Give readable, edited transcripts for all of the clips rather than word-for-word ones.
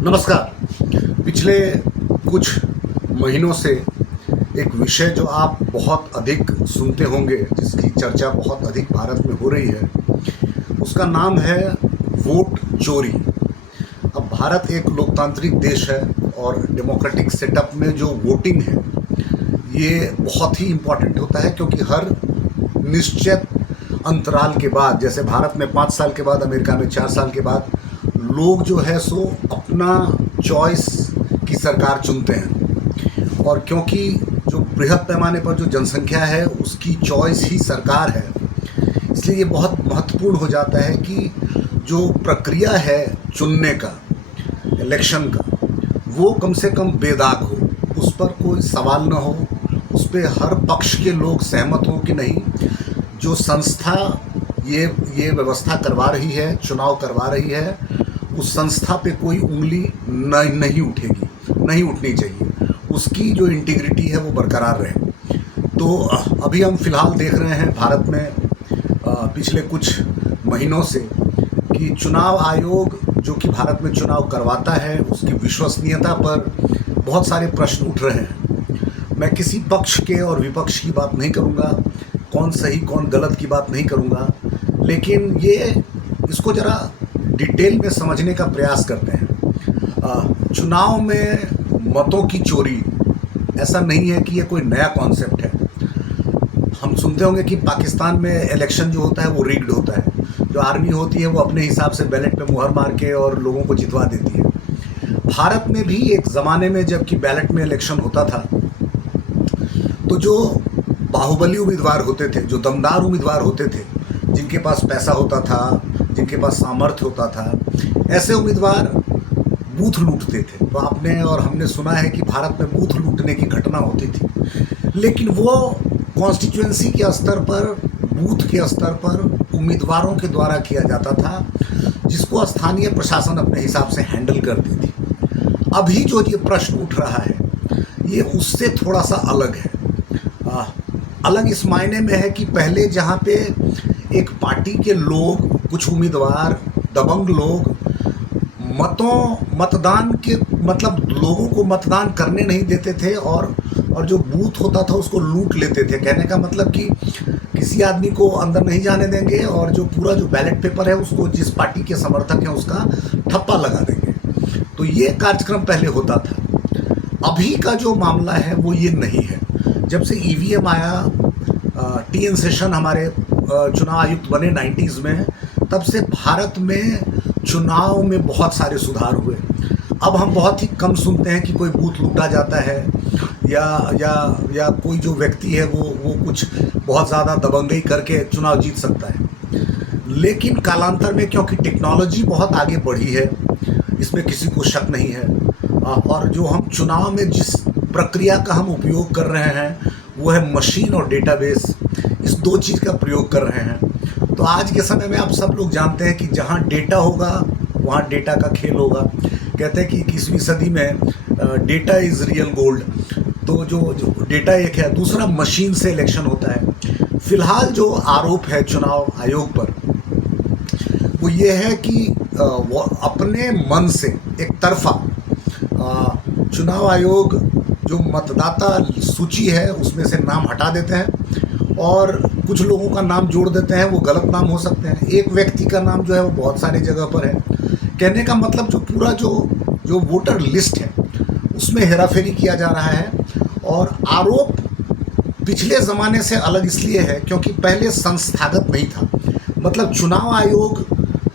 नमस्कार। पिछले कुछ महीनों से एक विषय जो आप बहुत अधिक सुनते होंगे, जिसकी चर्चा बहुत अधिक भारत में हो रही है, उसका नाम है वोट चोरी। अब भारत एक लोकतांत्रिक देश है और डेमोक्रेटिक सेटअप में जो वोटिंग है ये बहुत ही इम्पॉर्टेंट होता है, क्योंकि हर निश्चित अंतराल के बाद, जैसे भारत में 5 साल के बाद, अमेरिका में 4 साल के बाद, लोग जो है सो अपना चॉइस की सरकार चुनते हैं। और क्योंकि जो बृहद पैमाने पर जो जनसंख्या है उसकी चॉइस ही सरकार है, इसलिए ये बहुत महत्वपूर्ण हो जाता है कि जो प्रक्रिया है चुनने का, इलेक्शन का, वो कम से कम बेदाग हो, उस पर कोई सवाल ना हो, उस पर हर पक्ष के लोग सहमत हों कि नहीं, जो संस्था ये व्यवस्था करवा रही है, चुनाव करवा रही है, उस संस्था पे कोई उंगली नहीं उठेगी, नहीं उठनी चाहिए, उसकी जो इंटीग्रिटी है वो बरकरार रहे। तो अभी हम फिलहाल देख रहे हैं भारत में पिछले कुछ महीनों से कि चुनाव आयोग जो कि भारत में चुनाव करवाता है उसकी विश्वसनीयता पर बहुत सारे प्रश्न उठ रहे हैं। मैं किसी पक्ष के और विपक्ष की बात नहीं करूँगा, कौन सही कौन गलत की बात नहीं करूँगा, लेकिन इसको ज़रा डिटेल में समझने का प्रयास करते हैं। चुनाव में मतों की चोरी ऐसा नहीं है कि ये कोई नया कॉन्सेप्ट है। हम सुनते होंगे कि पाकिस्तान में इलेक्शन जो होता है वो रिग्ड होता है, जो आर्मी होती है वो अपने हिसाब से बैलेट पे मुहर मार के और लोगों को जितवा देती है। भारत में भी एक ज़माने में जबकि बैलेट में इलेक्शन होता था तो जो बाहुबली उम्मीदवार होते थे, जो दमदार उम्मीदवार होते थे, जिनके पास पैसा होता था, जिनके पास सामर्थ्य होता था, ऐसे उम्मीदवार बूथ लूटते थे। तो आपने और हमने सुना है कि भारत में बूथ लूटने की घटना होती थी, लेकिन वो कॉन्स्टिट्यूएंसी के स्तर पर, बूथ के स्तर पर उम्मीदवारों के द्वारा किया जाता था, जिसको स्थानीय प्रशासन अपने हिसाब से हैंडल करती थी। अभी जो ये प्रश्न उठ रहा है ये उससे थोड़ा सा अलग है। अलग इस मायने में है कि पहले जहाँ पे एक पार्टी के लोग, कुछ उम्मीदवार, दबंग लोग मतदान के मतलब लोगों को मतदान करने नहीं देते थे और जो बूथ होता था उसको लूट लेते थे। कहने का मतलब कि किसी आदमी को अंदर नहीं जाने देंगे और जो पूरा जो बैलेट पेपर है उसको जिस पार्टी के समर्थक हैं उसका ठप्पा लगा देंगे। तो ये कार्यक्रम पहले होता था। अभी का जो मामला है वो ये नहीं है। जब से ईवीएम आया, टीएन सेशन हमारे चुनाव आयुक्त बने 90s में, तब से भारत में चुनाव में बहुत सारे सुधार हुए। अब हम बहुत ही कम सुनते हैं कि कोई बूथ लूटा जाता है या कोई जो व्यक्ति है वो कुछ बहुत ज़्यादा दबंगई करके चुनाव जीत सकता है। लेकिन कालांतर में क्योंकि टेक्नोलॉजी बहुत आगे बढ़ी है, इसमें किसी को शक नहीं है, और जो हम चुनाव में जिस प्रक्रिया का हम उपयोग कर रहे हैं वो है मशीन और डेटाबेस, इस दो चीज़ का प्रयोग कर रहे हैं। तो आज के समय में आप सब लोग जानते हैं कि जहाँ डेटा होगा वहाँ डेटा का खेल होगा। कहते हैं कि 21वीं सदी में डेटा इज़ रियल गोल्ड। तो जो डेटा एक है, दूसरा मशीन से इलेक्शन होता है। फिलहाल जो आरोप है चुनाव आयोग पर वो ये है कि वो अपने मन से एक तरफा चुनाव आयोग जो मतदाता सूची है उसमें से नाम हटा देते हैं और कुछ लोगों का नाम जोड़ देते हैं। वो गलत नाम हो सकते हैं, एक व्यक्ति का नाम जो है वो बहुत सारी जगह पर है। कहने का मतलब जो पूरा जो वोटर लिस्ट है उसमें हेराफेरी किया जा रहा है। और आरोप पिछले ज़माने से अलग इसलिए है क्योंकि पहले संस्थागत नहीं था, मतलब चुनाव आयोग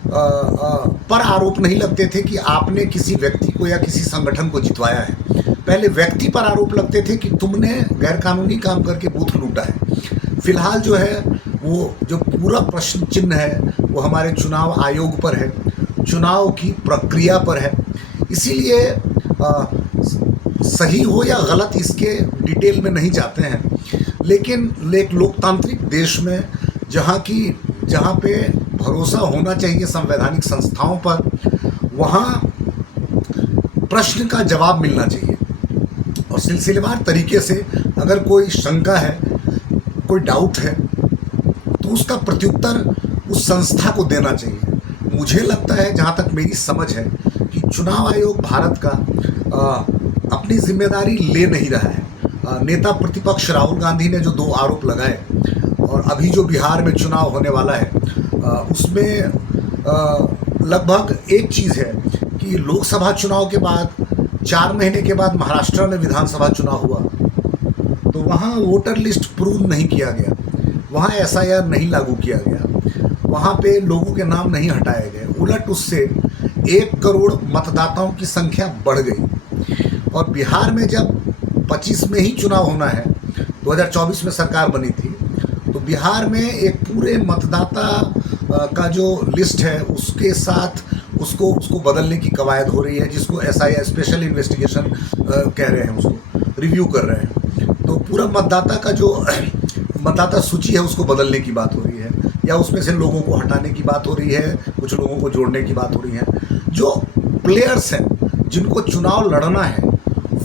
पर आरोप नहीं लगते थे कि आपने किसी व्यक्ति को या किसी संगठन को जितवाया है। पहले व्यक्ति पर आरोप लगते थे कि तुमने गैरकानूनी काम करके बूथ लूटा है। फिलहाल जो है वो जो पूरा प्रश्न चिन्ह है वो हमारे चुनाव आयोग पर है, चुनाव की प्रक्रिया पर है। इसीलिए सही हो या गलत इसके डिटेल में नहीं जाते हैं, लेकिन एक लोकतांत्रिक देश में जहाँ पे भरोसा होना चाहिए संवैधानिक संस्थाओं पर, वहाँ प्रश्न का जवाब मिलना चाहिए और सिलसिलेवार तरीके से अगर कोई शंका है, कोई डाउट है, तो उसका प्रत्युत्तर उस संस्था को देना चाहिए। मुझे लगता है, जहाँ तक मेरी समझ है, कि चुनाव आयोग भारत का अपनी जिम्मेदारी ले नहीं रहा है। नेता प्रतिपक्ष राहुल गांधी ने जो 2 आरोप लगाए और अभी जो बिहार में चुनाव होने वाला है उसमें लगभग एक चीज़ है कि लोकसभा चुनाव के बाद 4 महीने के बाद महाराष्ट्र में विधानसभा चुनाव हुआ तो वहाँ वोटर लिस्ट प्रूव नहीं किया गया, वहाँ SIR नहीं लागू किया गया, वहाँ पे लोगों के नाम नहीं हटाए गए। उलट उससे 1 करोड़ मतदाताओं की संख्या बढ़ गई। और बिहार में जब 25 में ही चुनाव होना है, 2024 में सरकार बनी थी, तो बिहार में एक पूरे मतदाता का जो लिस्ट है उसके साथ उसको बदलने की कवायद हो रही है, जिसको SIR स्पेशल इन्वेस्टिगेशन कह रहे हैं, उसको रिव्यू कर रहे हैं। तो पूरा मतदाता का जो मतदाता सूची है उसको बदलने की बात हो रही है, या उसमें से लोगों को हटाने की बात हो रही है, कुछ लोगों को जोड़ने की बात हो रही है। जो प्लेयर्स हैं जिनको चुनाव लड़ना है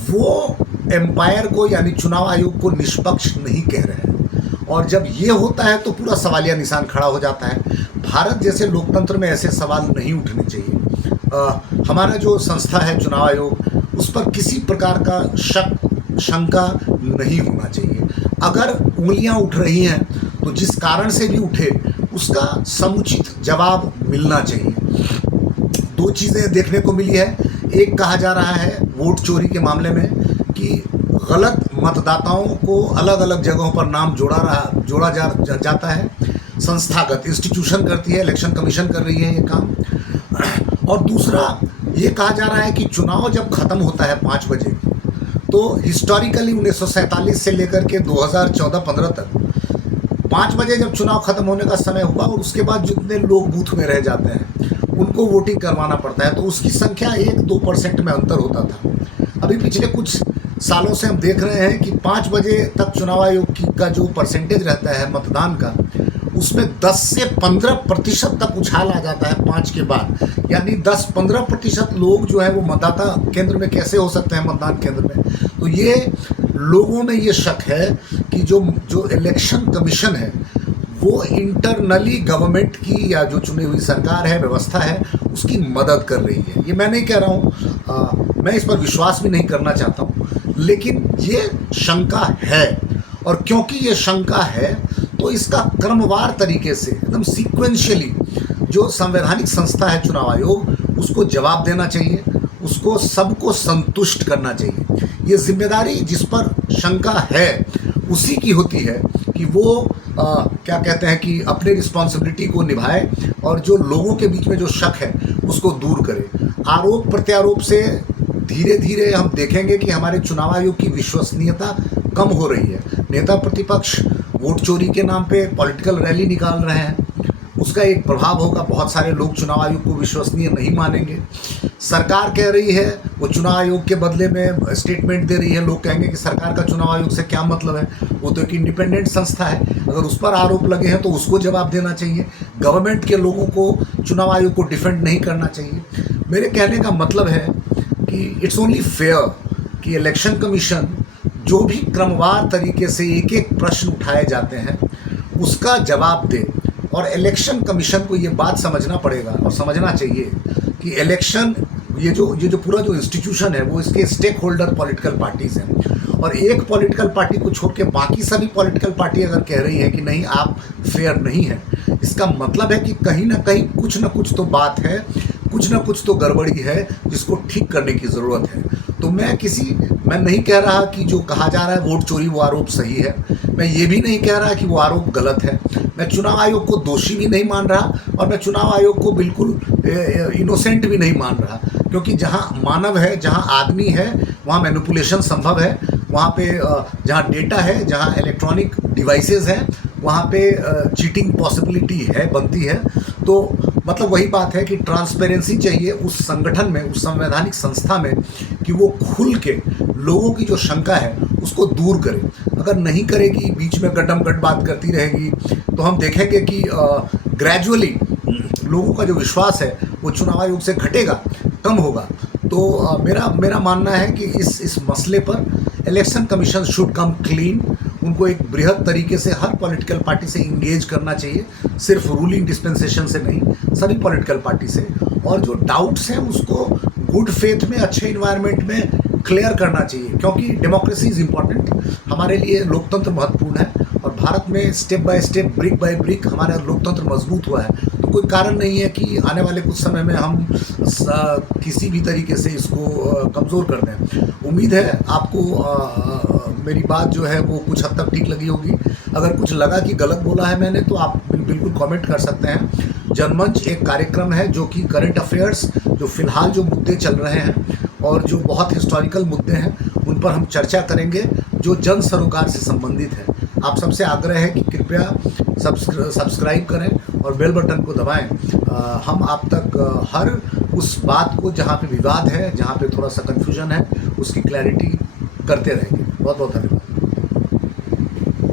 वो एम्पायर को यानी चुनाव आयोग को निष्पक्ष नहीं कह रहे हैं, और जब ये होता है तो पूरा सवालिया निशान खड़ा हो जाता है। भारत जैसे लोकतंत्र में ऐसे सवाल नहीं उठने चाहिए। हमारा जो संस्था है चुनाव आयोग, उस पर किसी प्रकार का शंका नहीं होना चाहिए। अगर उंगलियां उठ रही हैं तो जिस कारण से भी उठे उसका समुचित जवाब मिलना चाहिए। 2 चीज़ें देखने को मिली है। एक, कहा जा रहा है वोट चोरी के मामले में कि गलत मतदाताओं को अलग अलग जगहों पर नाम जोड़ा जाता है। संस्थागत इंस्टीट्यूशन करती है, इलेक्शन कमीशन कर रही है ये काम। और दूसरा ये कहा जा रहा है कि चुनाव जब ख़त्म होता है 5 बजे, तो हिस्टोरिकली 1947 से लेकर के 2014-15 तक 5 बजे जब चुनाव खत्म होने का समय हुआ और उसके बाद जितने लोग बूथ में रह जाते हैं उनको वोटिंग करवाना पड़ता है, तो उसकी संख्या 1-2% में अंतर होता था। अभी पिछले कुछ सालों से हम देख रहे हैं कि 5 बजे तक चुनाव आयोग का जो परसेंटेज रहता है मतदान का, उसमें 10 से 15% तक उछाल आ जाता है 5 के बाद। यानी 10-15% लोग जो है वो मतदाता केंद्र में कैसे हो सकते हैं, मतदान केंद्र में। तो ये लोगों में ये शक है कि जो इलेक्शन कमीशन है वो इंटरनली गवर्नमेंट की या जो चुनी हुई सरकार है, व्यवस्था है, उसकी मदद कर रही है। ये मैं नहीं कह रहा हूँ, मैं इस पर विश्वास भी नहीं करना चाहता हूँ, लेकिन ये शंका है। और क्योंकि ये शंका है तो इसका क्रमवार तरीके से एकदम सीक्वेंशियली जो संवैधानिक संस्था है चुनाव आयोग, उसको जवाब देना चाहिए, उसको सबको संतुष्ट करना चाहिए। ये जिम्मेदारी जिस पर शंका है उसी की होती है कि वो क्या कहते हैं कि अपने रिस्पॉन्सिबिलिटी को निभाए और जो लोगों के बीच में जो शक है उसको दूर करे। आरोप प्रत्यारोप से धीरे धीरे हम देखेंगे कि हमारे चुनाव आयोग की विश्वसनीयता कम हो रही है। नेता प्रतिपक्ष वोट चोरी के नाम पे पॉलिटिकल रैली निकाल रहे हैं, उसका एक प्रभाव होगा। बहुत सारे लोग चुनाव आयोग को विश्वसनीय नहीं मानेंगे। सरकार कह रही है वो चुनाव आयोग के बदले में स्टेटमेंट दे रही है, लोग कहेंगे कि सरकार का चुनाव आयोग से क्या मतलब है, वो तो एक इंडिपेंडेंट संस्था है। अगर उस पर आरोप लगे हैं तो उसको जवाब देना चाहिए। गवर्नमेंट के लोगों को चुनाव आयोग को डिफेंड नहीं करना चाहिए। मेरे कहने का मतलब है कि इट्स ओनली फेयर कि इलेक्शन कमीशन जो भी क्रमवार तरीके से एक एक प्रश्न उठाए जाते हैं उसका जवाब दे। और इलेक्शन कमीशन को ये बात समझना पड़ेगा और समझना चाहिए कि इलेक्शन ये जो पूरा जो इंस्टीट्यूशन है वो इसके स्टेक होल्डर पॉलिटिकल पार्टीज़ हैं, और एक पॉलिटिकल पार्टी को छोड़ के बाकी सभी पॉलिटिकल पार्टी अगर कह रही है कि नहीं आप फेयर नहीं है, इसका मतलब है कि कहीं ना कहीं कुछ ना कुछ तो बात है, कुछ ना कुछ तो गड़बड़ी है जिसको ठीक करने की ज़रूरत है। तो मैं नहीं कह रहा कि जो कहा जा रहा है वोट चोरी वो आरोप सही है, मैं ये भी नहीं कह रहा कि वो आरोप गलत है। मैं चुनाव आयोग को दोषी भी नहीं मान रहा और मैं चुनाव आयोग को बिल्कुल इनोसेंट भी नहीं मान रहा, क्योंकि जहाँ मानव है, जहाँ आदमी है, वहाँ मैनिपुलेशन संभव है। वहाँ पे जहाँ डेटा है, जहाँ इलेक्ट्रॉनिक डिवाइसेस हैं, वहाँ पे चीटिंग पॉसिबिलिटी है, बनती है। तो मतलब वही बात है कि ट्रांसपेरेंसी चाहिए उस संगठन में, उस संवैधानिक संस्था में, कि वो खुल के लोगों की जो शंका है उसको दूर करे। अगर नहीं करेगी, बीच में गड्ढम गड्ढ बात करती रहेगी, तो हम देखेंगे कि ग्रेजुअली लोगों का जो विश्वास है वो चुनाव आयोग से घटेगा, कम होगा। तो मेरा मानना है कि इस मसले पर election commission should come clean. उनको एक बृहद तरीके से हर पॉलिटिकल पार्टी से इंगेज करना चाहिए, सिर्फ रूलिंग डिस्पेंसेशन से नहीं, सभी पॉलिटिकल पार्टी से। और जो डाउट्स हैं उसको गुड फेथ में, अच्छे इन्वायरमेंट में क्लियर करना चाहिए, क्योंकि डेमोक्रेसी इज़ इम्पॉर्टेंट, हमारे लिए लोकतंत्र महत्वपूर्ण है और भारत में step by step, brick by brick हमारा लोकतंत्र मजबूत हुआ है। तो कोई कारण नहीं है कि आने वाले कुछ समय में हम किसी भी तरीके से इसको कमज़ोर कर दें। उम्मीद है आपको मेरी बात जो है वो कुछ हद तक ठीक लगी होगी। अगर कुछ लगा कि गलत बोला है मैंने तो आप बिल्कुल कमेंट कर सकते हैं। जनमंच एक कार्यक्रम है जो कि करंट अफेयर्स, जो फिलहाल जो मुद्दे चल रहे हैं और जो बहुत हिस्टोरिकल मुद्दे हैं उन पर हम चर्चा करेंगे जो जन सरोकार से संबंधित है। आप सबसे आग्रह है कि कृपया सब्सक्राइब करें और बेल बटन को दबाएं। हम आप तक हर उस बात को जहां पे विवाद है, जहां पे थोड़ा सा कन्फ्यूजन है, उसकी क्लैरिटी करते रहेंगे। बहुत बहुत धन्यवाद।